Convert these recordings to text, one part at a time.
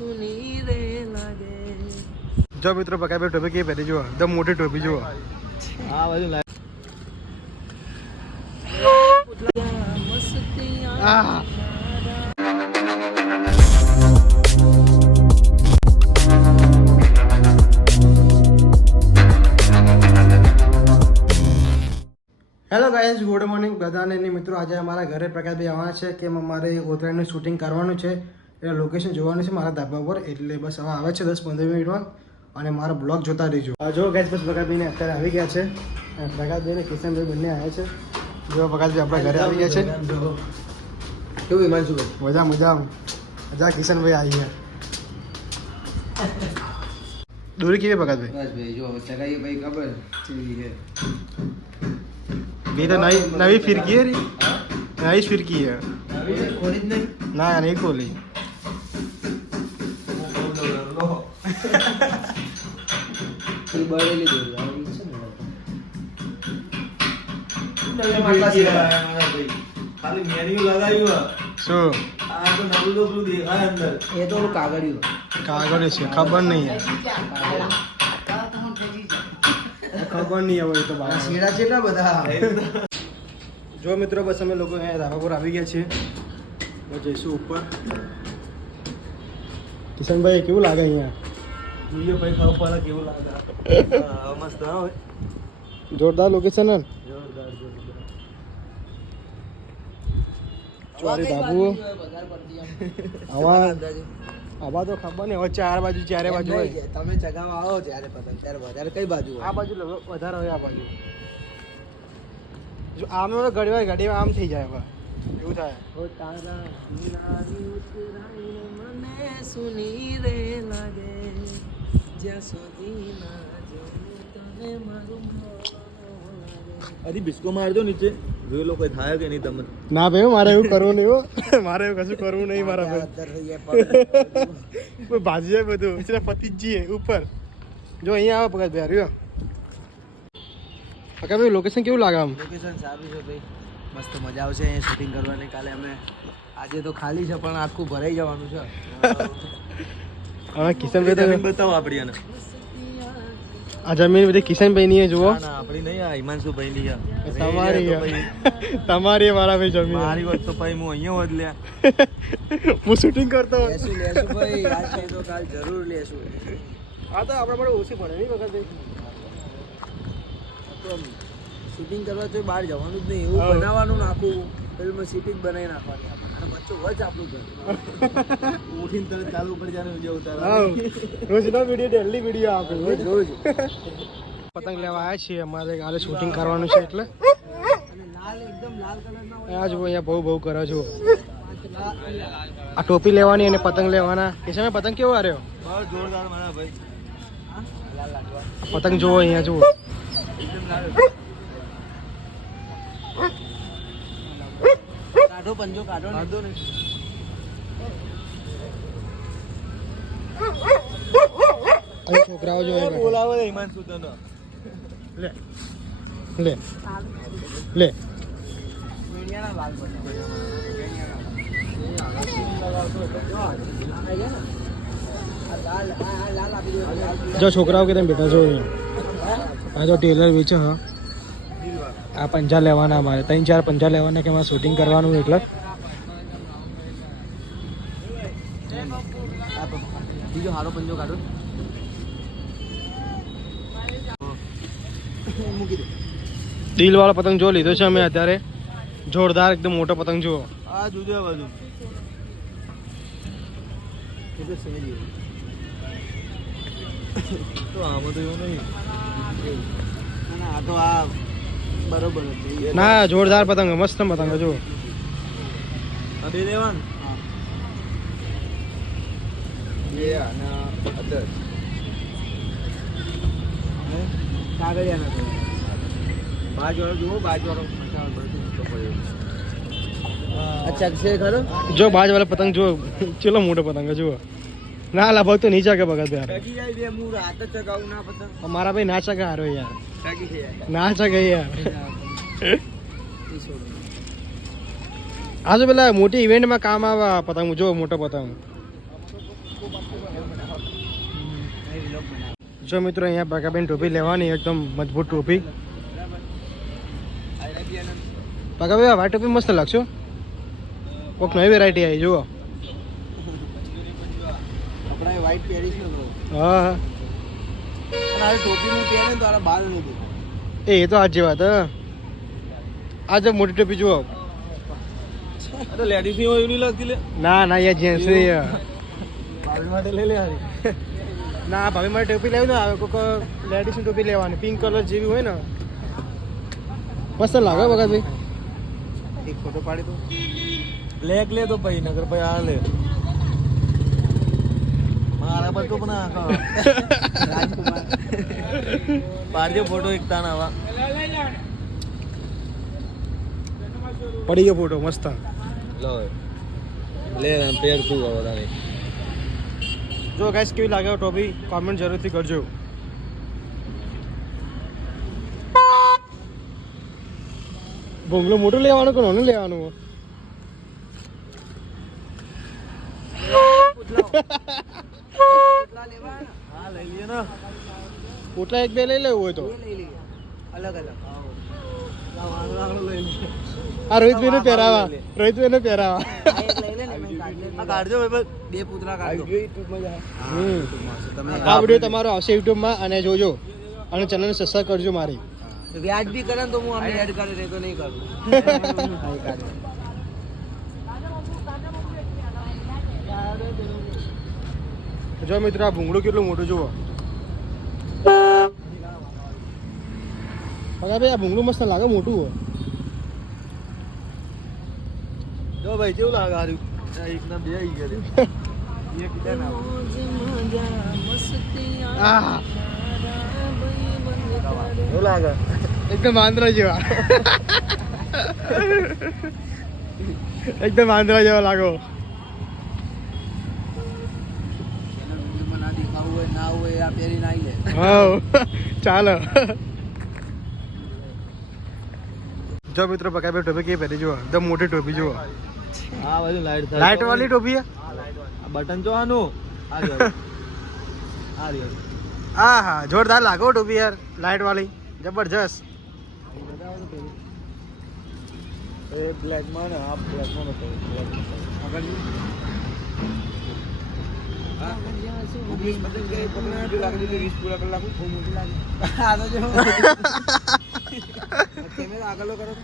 જો મિત્રો બકાઈ ટોપી કે પહેરી જુઓ, એકદમ મોટી ટોપી જુઓ. આ બાજુ હેલો ગાઈઝ, ગુડ મોર્નિંગ બધાને. મિત્રો આજે અમારા ઘરે પ્રકાશભાઈ આવવાના છે કે અમારે ઉત્તરાયણનું શૂટિંગ કરવાનું છે, એટલે લોકેશન જોવાનું છે મારા ધાબા પર. એટલે બસ હવે આવે છે 10-15 મિનિટમાં, અને મારો બ્લોગ જોતા રહીજો. જો ગાઈઝ બસ પ્રકાશભાઈને અત્યારે આવી ગયા છે, પ્રકાશભાઈ ને કિશનભાઈ બંને આવ્યા છે. જો પ્રકાશભાઈ આપણા ઘરે આવી ગયા છે. કેવું હિમાંશુભાઈ? મજા મજા મજા. કિશનભાઈ આવી ગયા. દોરી કેવી પ્રકાશભાઈ? બસ ભાઈ જો ચગાઈ ભાઈ ખબર ચીવી છે. ये तो नई फिरकी है री, नई फिरकी है. खोली જ નહીં? ना नहीं खोली. એ બળેલી દોરી આવી છે ને. ખાલી મેન્યુ લગાવ્યું શું આ તો નવું દેખાય અંદર. એ તો કાગળિયું કાગળ છે, ખબર નહીં યાર, ખબર નહીં હવે તો બહાર શેડા કેટલા બધા. જો મિત્રો બસ અમે લોકો અહીંયા ધાબા પર આવી ગયા છીએ. બસ જઈશું ઉપર. કિશનભાઈ કેવું લાગે અહીંયા? જોઈએ ભાઈ ખાવ પડે કેવું લાગે. મસ્ત હોય, જોરદાર લોકેશન ને. જોરદાર જોરદાર. ચોરી ધાબુ આવા તો ખબર નહીં હવે ચારે બાજુ હોય. તમે ચગાવવા આવો ત્યારે પતંગ ત્યારે વધારે કઈ બાજુ હોય? આ બાજુ વધારે હોય. આ બાજુ જો આમ ઘડી આમ થઈ જાય હવે એવું થાય. અરે બિસ્કો મારજો નીચે, જોઈ લો કોઈ થાય કે નહીં તમને. ના ભાઈ મારે એવું કરવું નહીં હો. મારે એવું કશું કરવું નહીં મારા ભાઈ. ભાજી જાય બધું એટલે પતી જ જઈએ ઉપર. જો અહીંયા આવે પગત ભાઈ. પકા ભાઈ લોકેશન કેવું લાગે? આમ લોકેશન સારું છે ભાઈ, મસ્ત મજા આવશે અહીંયા શૂટિંગ કરવાની. કાલે અમે આજે તો ખાલી છે પણ આખું ભરાઈ જવાનું છે. હવે કિશનભાઈ તો બતાવો આપણી એને. આ જમીન બધી કિશનભાઈ ની જુઓ. ના આપણી નહીં, આ હિમાંશુભાઈ ની. તમારી મારા ભાઈ જમીન. મારી વાત તો ભાઈ હું અહીંયા હોત લ્યા. હું શૂટિંગ કરતો લેશું ભાઈ, આજ તો કાલ જરૂર લેશું. આ તો આપણા માટે ઓછી પડે નહીં વખત. શૂટિંગ કરવા તો બહાર જવાનું જ નહીં, એવું બનાવવાનું નાખું ફિલ્મ સિટી જ બનાવી નાખવાની. આપણે બચ્ચો વચ આપણું ઘર ઉઠીને તરત ચાલુ ઉપર જવાનું વિડીયો ઉતારવા. રોજનો વિડીયો, ડેલી વિડીયો આપે રોજ. પતંગ લેવા આવ્યા છીએ, અમારે કાલે શૂટિંગ કરવાનું છે એટલે. લાલ એકદમ લાલ કલરના હોય. આ જુઓ અહીંયા બહુ કરો છો. આ ટોપી લેવાની અને પતંગ લેવાના. કે છે પતંગ કેવો આવ્યો? બહુ જોરદાર મારા ભાઈ. લાલ લાગવા પતંગ જુઓ અહીંયા જુઓ. કાઢો પંજો કાઢો ને. છોકરાઓ જો બોલાવો હિમાંશુ તને. લે લે લે. મીડિયાના લાલ જો છોકરાઓ કે તમે બેઠા છો. આ તો ટેલર વેચે. હા આ પંજા લેવાના, અમારે 3-4 પંજા લેવાના કે અમારે શૂટિંગ કરવાનું એટલે. બીજો હારો પંજો કાઢો. દિલ વાળો પતંગ જો લીધો છે અમે અત્યારે. જોરદાર એકદમ મોટો પતંગ જુઓ. આ જોજો આ બાજુ એટલે સમજી તો આમાં તો એવું નહીં. આ તો આ બરોબર હતી. ના જોરદાર પતંગ, મસ્ત પતંગ જુઓ. આ બે લેવાનું. એ આના અદર કાગળિયા નથી. બાજવાળો જુઓ, બાજવાળો અચ્છા છે ખરો. જો બાજ વાળા પતંગ જુઓ, ચેલો મોટો પતંગ જુઓ. ના લા ભાઈ તો નીચા કે બગત યાર. ટકી જાય બે હું રાત જ ચગાવું ના પતંગ. મારા ભાઈ ના ચગા હારો યાર. ટકી જાય ના ચગા યાર. આ જો પેલા મોટી ઇવેન્ટમાં કામ આવે પતંગ. જો મોટો પતંગ જો મિત્રો અહીંયા પગાબેન ટોપી લેવાની એકદમ મજબૂત ટોપી. પગાભાઈ વ્હાઈટ ટોપી મસ્ત લાગશો. કોઈક નવી વેરાયટી આવી જુઓ. આપણે વ્હાઈટ પહેરીશ ને bro. હા હા અને આ ટોપી હું પહેરે ને તો આરા બાલ નહીં દેખાય. એ તો આજે વાત હા. આ જો મોટી ટોપી જુઓ. અરે લેડીઝ ની હોય એવી નહીં લાગતી લે. ના ના યાર જેન્ટ્સ ની ભાભી માટે લઈ લે હારી. ના ભાભી મારે ટોપી લેવી ને આવે કોઈક લેડીઝની ટોપી લેવાની પિંક કલર જેવી હોય ને મસ્ત લાગે પગાભાઈ. એક ફોટો પાડી દો. લેક લે તો ભાઈ નગર ભાઈ આ લે. મારા પર તો પણ રાજકુમાર પાડજો ફોટો એકતા ના આવા. પડી ગયો ફોટો મસ્ત. લો લે પેર તું હવે તારે. જો ગાઈસ કેવી લાગે ટોપી કોમેન્ટ જરૂરથી કરજો. ભૂંગળું મોટું લેવાનું કે નાનું લેવાનું? હા લઈ લઈએ ને. પોટલા એક બે લઈ લેવું હોય તો. અલગ અલગ આ રોહિતભાઈ ને પહેરાવા. રોહિતભાઈ ને પહેરાવા. કાઢજો ભાઈ બે પુતળા કાઢજો. આ વિડીયો તમારો આવશે યુટ્યુબમાં અને જોજો અને ચેનલને સબસ્ક્રાઇબ કરજો મારી. વ્યાજ બી કરે ને તો હું અમે એડ કરી દે તો નહીં કરું. જો મિત્રો આ ભૂંગળું કેટલું મોટું જુઓ. ભાઈ આ ભૂંગળું મસ્ત લાગે મોટું હોય. જો ભાઈ કેવું લાગે હારું. એક ના બે આવી ગયા. એક કીધા ના આહ કેવું લાગે. એકદમ આંધ્રા જેવા. એકદમ આંધ્રા જેવા લાગો. ના દેખાવું હોય ના હોય આ પહેરી નાઈ લે. હા ચાલો. જો મિત્રો પકાઈ ટોપી કેવી પહેરી જુઓ. એકદમ મોટી ટોપી જુઓ. આ બાજુ લાઈટ લાઈટ વાળી ટોપી હે. આ બટન જો આનું આ જો આ રહ્યો. હા હા જોરદાર લાગો ટોપી યાર લાઈટ વાળી જબરજસ્ત. એ બ્લેક માં ને આ બ્લેક માં હતો. ઇંગ્લિશ બદલ કે તમને લાગે 20 પૂરા કલાક બહુ મોટી લાગે. આ તો જો કેમેરા આગળ કરો.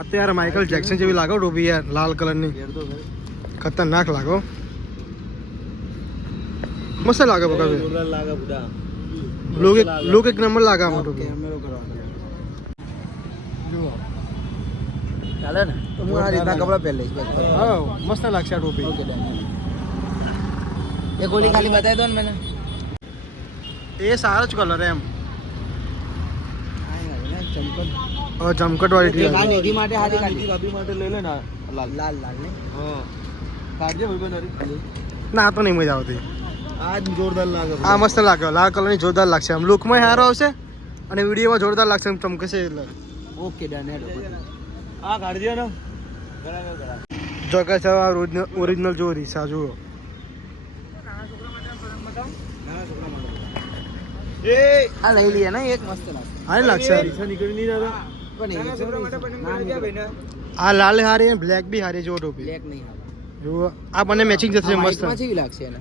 અત્યારે માઇકલ જેક્સન જેવી લાગો ટોપી યાર લાલ કલરની. ખતરનાક લાગો. મસ્ત લાગે પકાવી. જોરદાર લાગે બુડા. લુક એક નંબર લાગે આમાં ટોપી. કેમેરો કરવાનો જુઓ. ચાલે ને તો હું આ રીતના કપડા પહેરી લઈશ. હા મસ્ત લાગશે આ ટોપી. Okay done. એ ગોલી ખાલી બતાવી દો ને મને. એ સારો જ કલર એમ. ચમકટ ચમકટ વાળી આ નિધિ માટે હાથી કાઢી. ભાભી માટે લઈ લે ને લાલ લાલ લાલ ને. હા કાઢજે ભાઈ બન. ના તો નહીં મજા આવતી. આ જોરદાર લાગે. આ મસ્ત લાગે લાલ કલરની જોરદાર લાગશે આમ લુકમાં સારો આવશે અને વિડીયોમાં જોરદાર લાગશે એમ ચમકશે એટલે. ઓકે ડન હેડો. આ કાઢજે ને. જો કે છે આ ઓરિજિનલ જો રીસા જુઓ. આ લઈ લઈએ ને એક મસ્ત લાગે. હા લાગશે. નીકળી નહીં દાદા પણ આ લાલ હારી અને બ્લેક બી હારી જો ટોપી. બ્લેક નહીં આવે. જુઓ આ બંને મેચિંગ થશે મસ્ત. માં કેવી લાગશે એને.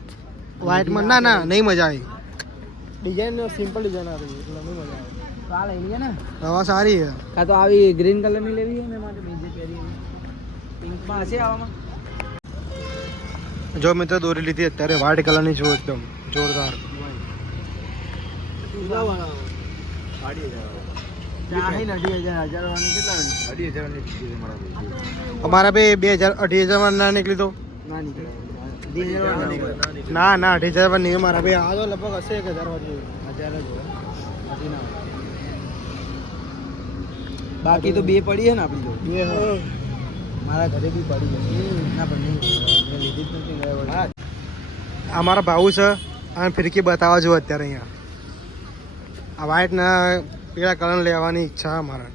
વ્હાઈટમાં ના ના નહીં મજા આવી. ડિઝાઇન સિમ્પલ ડિઝાઇન આવી એટલે નહીં મજા આવે. તો આ લઈ લઈએ ને. હવા સારી છે. કાં તો આવી ગ્રીન કલર ની લેવી છે ને માટે બીજે પહેરી પિંક માં હશે આવામાં. જો મિત્રો દોરી લીધી અત્યારે વ્હાઈટ કલરની જો એકદમ જોરદાર. અમારા બે 2000 ના નીકળી તો ના ના 8000 નહીં મારા બે આ તો લગભગ હશે 1000 વાળી. બાકી તો બે પડી છે ને આપણી જો. બે મારા ઘરે બી પડી છે ના પણ નહીં મેં લીધી જ નથી. અમારા ભાવ છે અને ફિરકી બતાવવા જો અત્યારે અહીંયા આ વ્હાઈટ ના પીળા કલર લેવાની ઈચ્છા અમારા.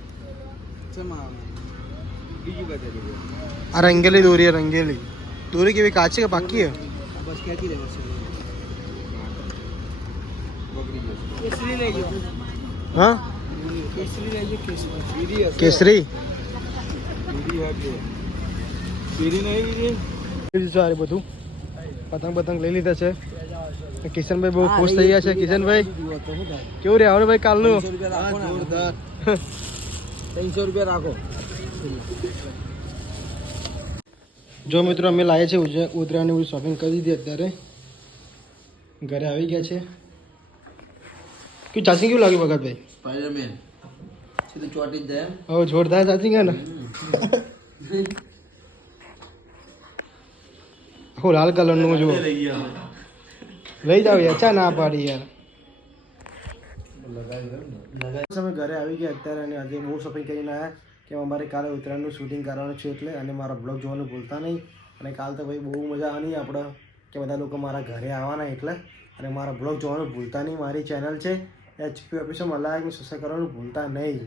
બીજી બતાવી. આ રંગેલી દોરી રંગેલી દોરી કેવી કાચી કે પાકી હે? બસ ખેંચી લેવો છે. કેસરી લઈ લો. હા કેસરી લઈ લો. કેસરી કેસરી કેરી નહીં સારું બધું પતંગ લઈ લીધા છે. કિશનભાઈ બહુ ખુશ થઈ ગયા છે. કિશનભાઈ કેવું રહેવાનું ભાઈ કાલનું? 300 રૂપિયા રાખો. જો મિત્રો અમે લાવ્યા છે ઉતરાયણની બધી શોપિંગ કરી દીધી. અત્યારે ઘરે આવી ગયા છે. કેવું ચાર્જિંગ કેવું લાગ્યું ભગતભાઈ? સ્પાઈડરમેન સીધું ચોટી જ જાય એમ. હવે જોરદાર ચાર્જિંગ હે ને? હું લાલ કલરનું જો લઈ જાવ યાર, ચા ના પાડી યાર. અમે ઘરે આવી ગયા અત્યારે અને આજે બહુ શોપિંગ કરીને આવ્યા કે અમારે કાલે ઉત્તરાયણનું શૂટિંગ કરવાનું છે એટલે. અને મારા બ્લોગ જોવાનું ભૂલતા નહીં. અને કાલ તો ભાઈ બહુ મજા આવવાની આપણે કે બધા લોકો મારા ઘરે આવવાના એટલે. અને મારા બ્લોગ જોવાનું ભૂલતા નહીં. મારી ચેનલ છે HP ઓફિશિયલ, લાઈક અને સબસ્ક્રાઈબ કરવાનું ભૂલતા નહીં.